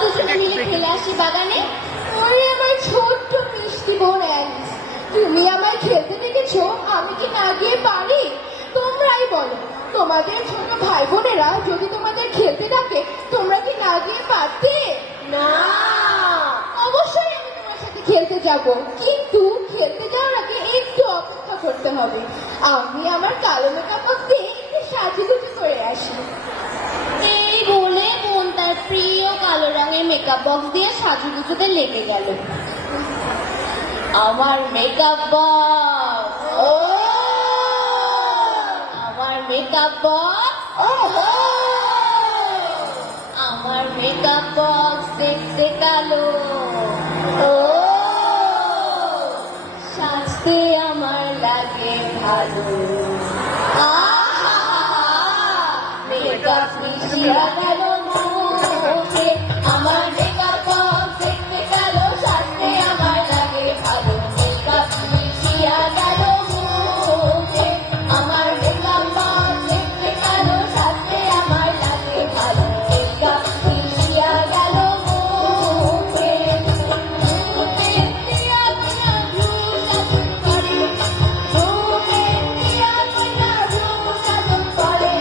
দুজনে মিলে খেলে আসি বাগানে। ওরে আমার ছোট্ট মিষ্টি বোন অ্যালিস, তুমি আমায় খেলতে দেখেছো, আমি কি না গিয়ে পারি? তোমরাই বলো, তোমাদের ছোট ভাই বোনেরা যদি তোমাদের খেলতে ডাকে, তোমরা কি না গিয়ে পারতে? না। অবশ্যই আমি তোমার সাথে খেলতে যাব, কিন্তু খেলতে যাওয়ার আগে একটু অপেক্ষা করতে হবে। আমি আমার কালো মেকআপ দিয়ে একটু সাজুগুজু করে আসি। এই বলে বোন তার প্রিয় কালো রঙের মেকআপ বক্স দিয়ে সাজুগুজুতে লেগে গেল। আমার মেকআপ বক্স, ও আমার মেকআপ বক্স, ওহো, আমার মেকআপ বক্স দেখতে কালো, ও সাজতে আমার লাগে ভালো। আহা, মেকআপ মিশিয়া গেল মুখে, আমার মেকআপ বক্স দেখতে কালো, সাজতে আমার লাগে ভালো। মেকআপ মিশিয়া গেল মুখে, আমার মেকআপ বক্স দেখতে কালো, সাজতে আমার লাগে ভালো। মেকআপ মিশিয়া গেল মুখে, মুখে দিয়া কোনা রূপ করে, মুখে দিয়া কোনা রূপ করে,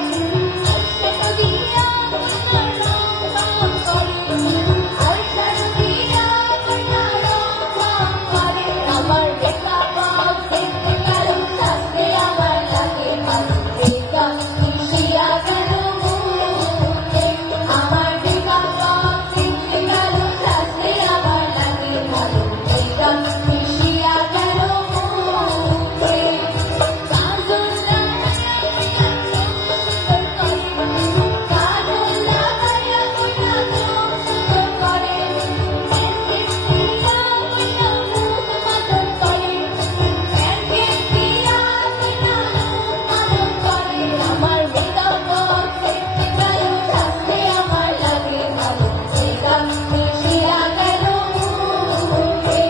আইশ্যাডো দিয়া কোনা রং করে, আইশ্যাডো দিয়া কোনা রং করে। আমার মেকআপ বক্স দেখতে কালো, সাজতে আমার লাগে ভালো। মেকআপ মিশিয়া গেল মুখে, আমার মেকআপ বক্স দেখতে কালো, সাজতে আমার লাগে ভালো। মেকআপ মিশিয়া গেল মুখে, কাজল লাগাইয়া কাজল লাগাইয়া কোনা সুন্দর করে, প্যানকেক দিয়া কোনা মুখ মাদল করে, প্যানকেক দিয়া কোনা মুখ মাদল করে। আমার মেকআপ বক্স দেখতে কালো, সাজতে আমার লাগে ভালো। মেকআপ মিশিয়া গেল মুখে,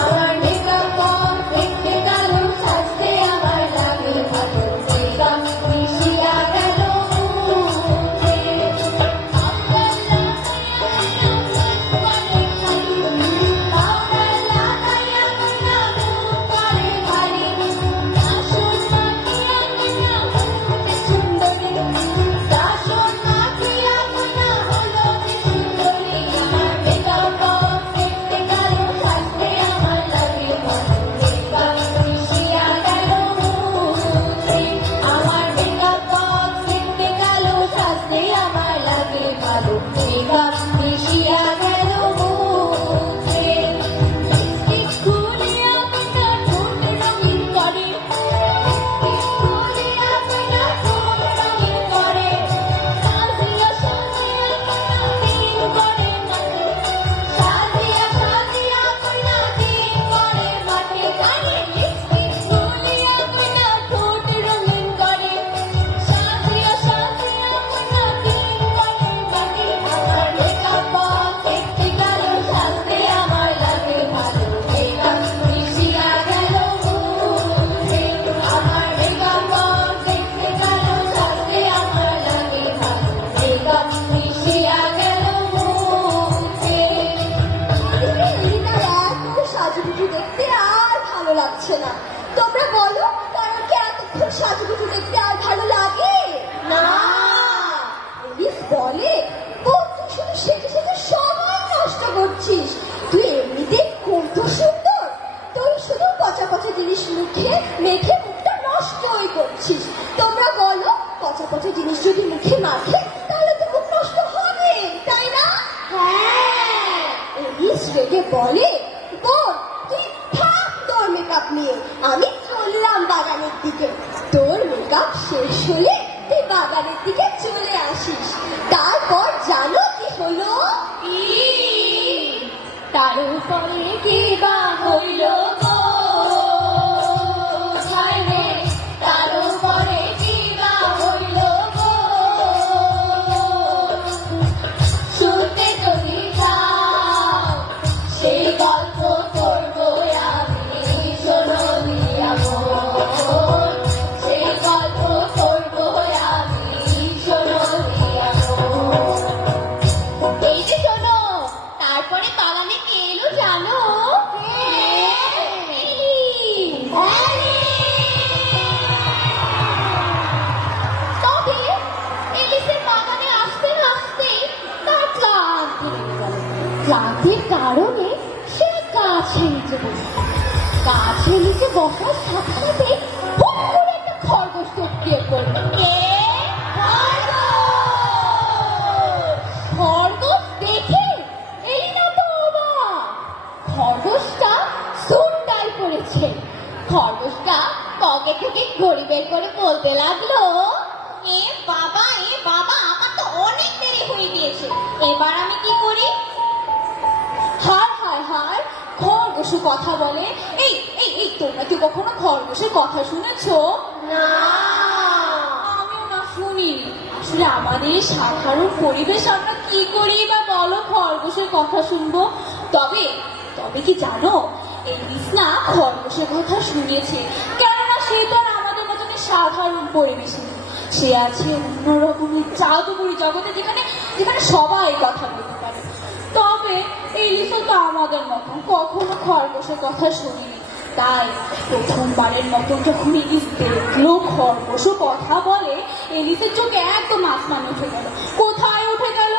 আমার মেকআপ বক্স দেখতে কালো, সাজতে আমার লাগে ভালো। মেকআপ মিশিয়া গেল মুখে, পাউডার লাগাইয়া পাউডার লাগাইয়া কোনা মুখ করে ভারী, বাসন মাখিয়া কোনা মুখে সুন্দরী, বাসন মাখিয়া কোনা হলো যে সুন্দরী। আমার মেকআপ বক্স দেখতে কালো, সাজতে আমার লাগে ভালো। মেকআপ মিশিয়া গেল মুখে, আমার মেকআপ বক্স দেখতে কালো, সাজতে আমার লাগে ভালো। মেকআপ মিশিয়া গেল মুখে, লিপস্টিক খুলিয়া কোনা ঠোঁট রঙিন করে, লিপস্টিক খুলিয়া কোনা ঠোঁট রঙিন করে, সাজিয়া সাজিয়া কোনা দিন করে মাঠে, সাজিয়া সাজিয়া কোনা দিন করে মাঠে। গায়ে লিপস্টিক খুলিয়া কোনা ঠোঁট রঙিন করে, সাজিয়া সাজিয়া কোনা দিন করে মাঠে। আমার মেকআপ বক্স দেখতে কালো, সাজতে আমার লাগে ভালো। মেকআপ মিশিয়া গেল মুখে, আমার মেকআপ বক্স দেখতে কালো, সাজতে আমার লাগে ভালো। মেকআপ মিশিয়া গেল মুখে। এলিনার এত সাজুগুজু দেখতে আর ভালো লাগছে না। তোমরা বলো, কারণ কি এতক্ষণ সাজুগুজু দেখতে আর ভালো লাগে না। এলিস বলে, ও তুই শুধু সেজে সেজে সময় নষ্ট করছিস। তুই এমনিতে কত সুন্দর, তুই শুধু পচা পচা জিনিস মুখে মেখে মুখটা নষ্টই করছিস। তোমরা বলো, পচা পচা জিনিস যদি মুখে মাখে তাহলে তো মুখ নষ্ট হবে, তাই না? হ্যাঁ। এলিস রেগে বলে, বোন তুই থাক তোর মেকআপ নিয়ে, আমি চললাম বাগানের দিকে। তোর মেকআপ শেষ হলে তুই বাগানের দিকে চলে আসিস। তারপর জানো কি হলো? তার উপরে কি বা হইল গো, হায় রে, তার উপরে কি বা হইল গো, শুনতে যদি চাও সেই গল্প করবো আমি, শোনো দিয়া মন, সেই গল্প করবো আমি, শোনো দিয়া মন। ক্লান্তির কারণে সে গাছের নিচে বসে। গাছের নিচে বসার সাথে সাথে হুট করে একটা খরগোশ টপকিয়ে পড়ল। খরগোশ দেখে এলিনা তো অবাক। খরগোশটা সুন্ডাই পড়েছে। খরগোশটা পকেট থেকে ঘড়ি বের করে বলতে লাগলো, এ বাবা আমার তো অনেক দেরি হয়ে গিয়েছে, এবার আমি কি করি? হায় হায় হায়, খরগোশ কথা বলে? এই এই এই তোমরা কি কখনো খরগোশের কথা শুনেছো? না। আমিও না শুনি। আসলে আমাদের এই সাধারণ পরিবেশ আমরা কি করি বা বলো খরগোশের কথা শুনবো? তবে তবে কি জানো, এই না খরগোশের কথা শুনিয়েছে, কেননা সে তো আর আমাদের মতন সাধারণ পরিবেশে নেই। সে আছে অন্য রকমের জাদুকরি জগতে, যেখানে যেখানে সবাই কথা বলতে পারে। তবে এলিসও তো আমাদের মতন কখনো খরগোশের কথা শুনিনি। তাই প্রথমবারের মতন যখন এলিস দেখলো খরগোশও কথা বলে, এলিসের চোখে একদম আসমানে উঠে গেল। কোথায় উঠে গেল?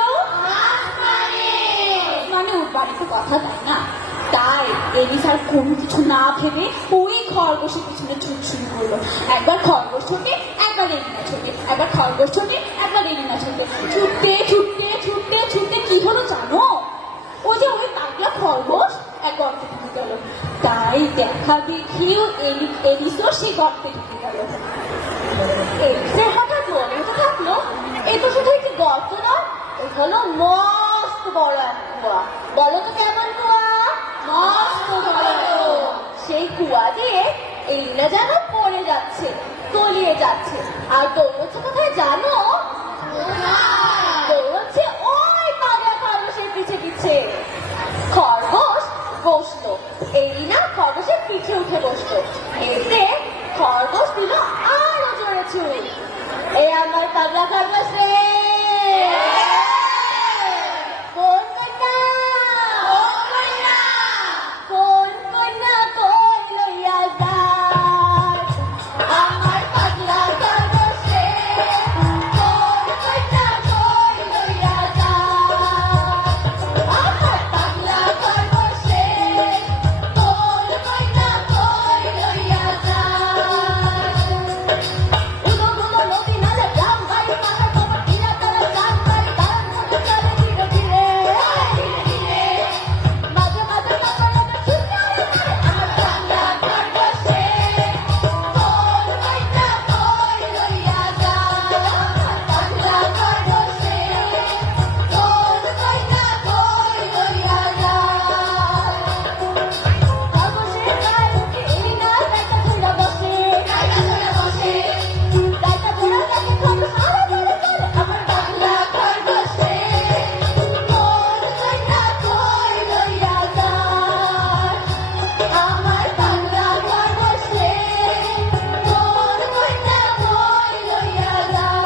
মানে উঠবারই তো কথা, তাই না? তাই এলিস আর কোনো কিছু না ভেবে ওই খরগোশের পিছনে ছুট শুরু করলো। একবার খরগোশ ছোটে, একবার এলিনা ছোটে, একবার খরগোশ ছোটে, একবার এলিনা ছোটে। ছুটতে ছুটতে ছুটতে ছুটতে কি হলো জানো? ও যে ওই পাগলা খরগোশ এক গর্তে ঢুকে গেল। তাই দেখা দেখিও এলিসও সে গর্তে ঢুকে গেল। এলিসের হঠাৎ মনে হতে থাকলো, এ তো শুধু একটি গর্ত নয়, এ হলো মস্ত বড় এক কুয়া। বলো তো কেমন কুয়া? মস্ত বড়। সেই কুয়া দিয়ে এলিনা যেন পড়ে যাচ্ছে, তলিয়ে যাচ্ছে। আর দৌড়চ্ছে কোথায় জানো? দৌড়চ্ছে ওই পাগলা খরগোশের পিছে পিছে। খরগোশ বসলো, এলিনা খরগোশের পিঠে উঠে বসলো। এতে খরগোশ দিল আরো জোরে ছুরি। এ আমার পাগলা খরগোশ রে, কোন কন্যা কই লইয়া যাস? আমার পাগলা খরগোশ রে, কোন কন্যা কই লইয়া যাস? আমার পাগলা খরগোশ রে, কোন কন্যা কই লইয়া যাস? উদো গুলো নদী নালে গ্রাম বাড়ি পাহাড় তোমার টিলা তারা গান বাড়ি গান মতো চলে ধীরে ধীরে ধীরে। মাঝে মাঝে মাথা মাথা ছুটে আমার পাগলা খরগোশ রে, কোন কন্যা কই লইয়া যাস? আমার পাগলা খরগোশ রে, কোন কন্যা কই লইয়া যাস? খরগোশের গায়ে উঠে এলিনা একটা ধরে বসে, একটা ধরে বসে। একটা ধরে তাকে খরগোশ আরো জোরে বলে, আমার পাগলা খরগোশ রে, কোন কন্যা কই লইয়া যাস? আমার পাগলা খরগোশ রে, কোন কন্যা কই লইয়া যাস?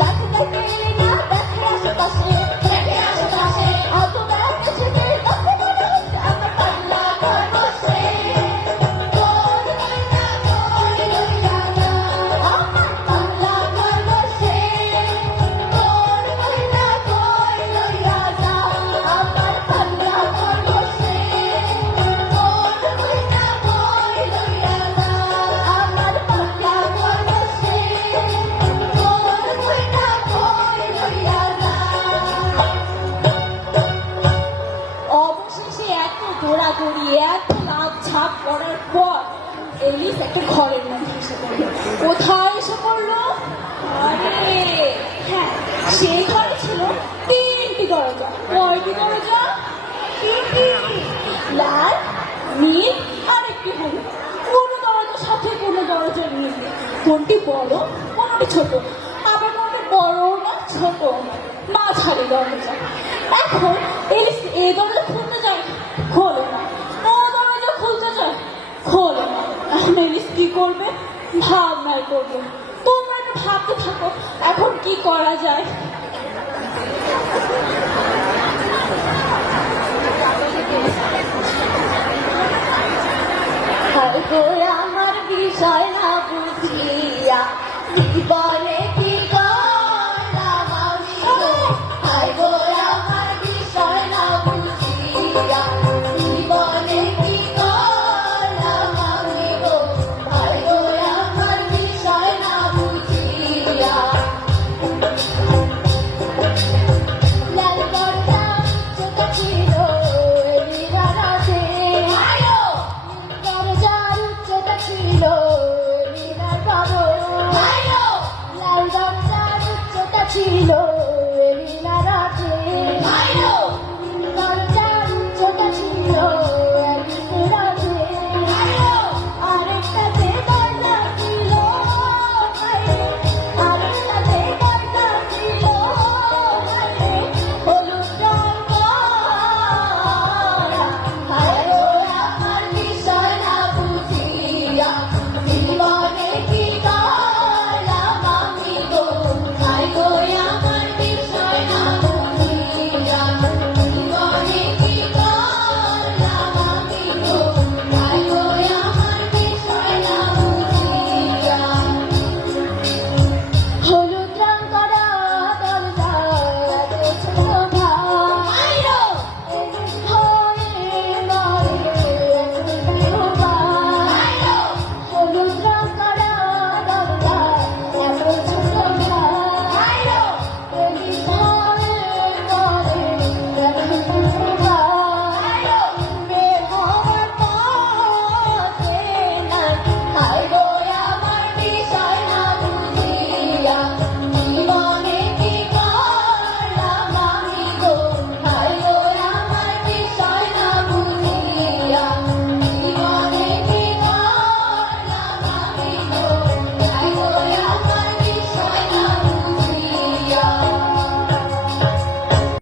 দেখে দেখে এলিনা দেখে আশেপাশে, দেখে আশেপাশে। অত ব্যস্ত ছেলে লক্ষ্য করে হচ্ছে আমার পাগলা খরগোশ রে, কোন কন্যা কই লইয়া যাস? আমার পাগলা খরগোশ রে, কোন কন্যা কই লইয়া যাস? আমার পাগলা খরগোশ রে, কোন কন্যা কই লইয়া যাস? আমার পাগলা খরগোশ রে, কোন কন্যা কই লইয়া যাস? অবশেষে এত দৌড়াদৌড়ি, এত লাভ ঝাঁপ করার পর এলিস একটা ঘরের মধ্যে এসে পড়লো। কোথায় এসে পড়লো? আরে হ্যাঁ, সেই ঘরে ছিল 3টি দরজা। কয়টি দরজা? 3টি। লাল, নীল আর একটি হলুদ। কোনো দরজার সাথে কোনো দরজার মিল নেই। কোনটি বড়, কোনটি ছোট, আবার কোনটি বড় না ছোট না, মাঝারি দরজা। এখন এলিস এই দরজা খুলতে যায়, খোলে না। ও দরজা খুলতে যায়, খোলে না। এখন এলিস কি করবে? ভাবনাই করবে। তোমরা একটু ভাবতে থাকো এখন কি করা যায়। হায় গো আমার বিষয় না বুঝিয়া জীবন